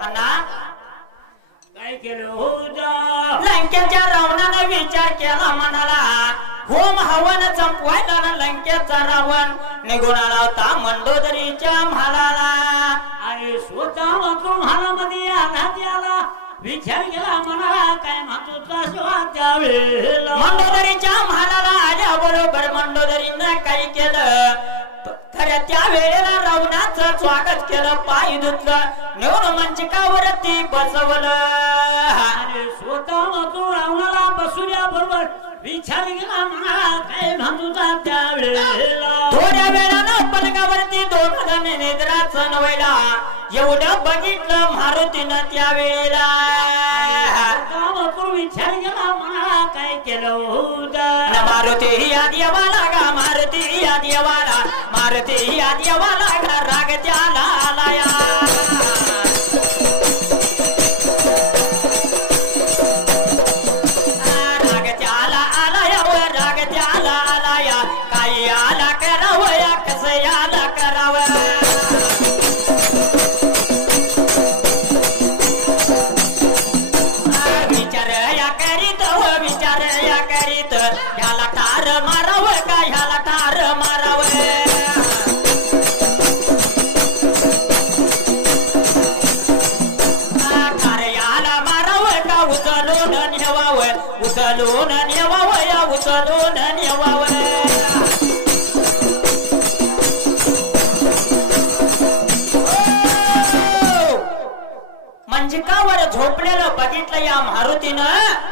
अण्णा काय केलं होतं लंकेच्या रावणाने विचार केला मनाला होम हवन संपवायला लंकेचा रावण निघून आला होता मंडोदरीच्या म्हालाला आणि स्वतः वाचून म्हालामध्ये आला त्याला विचार केला मनाला काय महत्वाचा शिवा त्यावेळेला मंडोदरीच्या म्हालाला आल्याबरोबर मंडोदरीनं काही केलं खऱ्या त्या वेळेला रावणाचं स्वागत केलं पाय धुतलं नेऊन मंचिकावरती बसवलं आणि स्वतः वाचून रावणाला बसुल्या बरोबर विचार केला मनाला काय महत्वाचा त्यावेळेला थोड्या वेळानं पलंगावरती दोन जण निद्रासन व्हायला एवढं बघितलं मारुतीनं त्या वेळेला विचार केला मनाला काय केलं होतं मारुती या देवाला गा मारुती या देवाला मारुती या देवाला गा राग त्याला आलाया राग त्याला आलाया व राग त्याला आलाया काही आला करावं या कसं याला करावं ह्याला ठार मारावं का ह्याला ठार मारावं ठार याला मारावं का उचलून नेवावं उचलून नेवावं या उचलून नेवावं मंजिकावर झोपलेलं बघितलं या मारुतीनं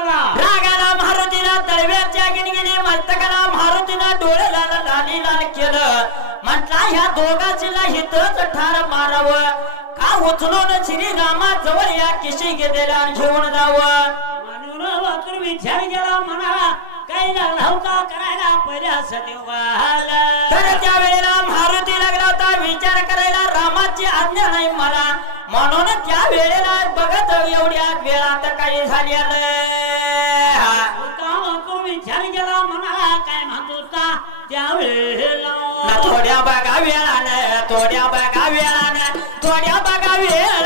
रागाला मारुतीला तळव्याच्या गिनगिनी मस्तकाला मारुतीला डोळे लाल लाल केलं म्हटला ह्या दोघांचीला हितच ठार मारावं का उचलून श्रीरामा जवळ या किशी घेतलेला घेऊन जावं म्हणून वाचून विचार केला म्हणाला काही लागला होता करायला पहिल्या सदेवाला तर त्या वेळेला मारुती लागला होता विचार करायला रामाची आज्ञा नाही मला म्हणून त्या वेळेला बघत एवढ्या वेळात काही झालेलं विचार केला म्हणाला काय म्हणतो त्यावेळेला थोड्या बघा वेळानं थोड्या बघा वेळानं थोड्या बघा वेळ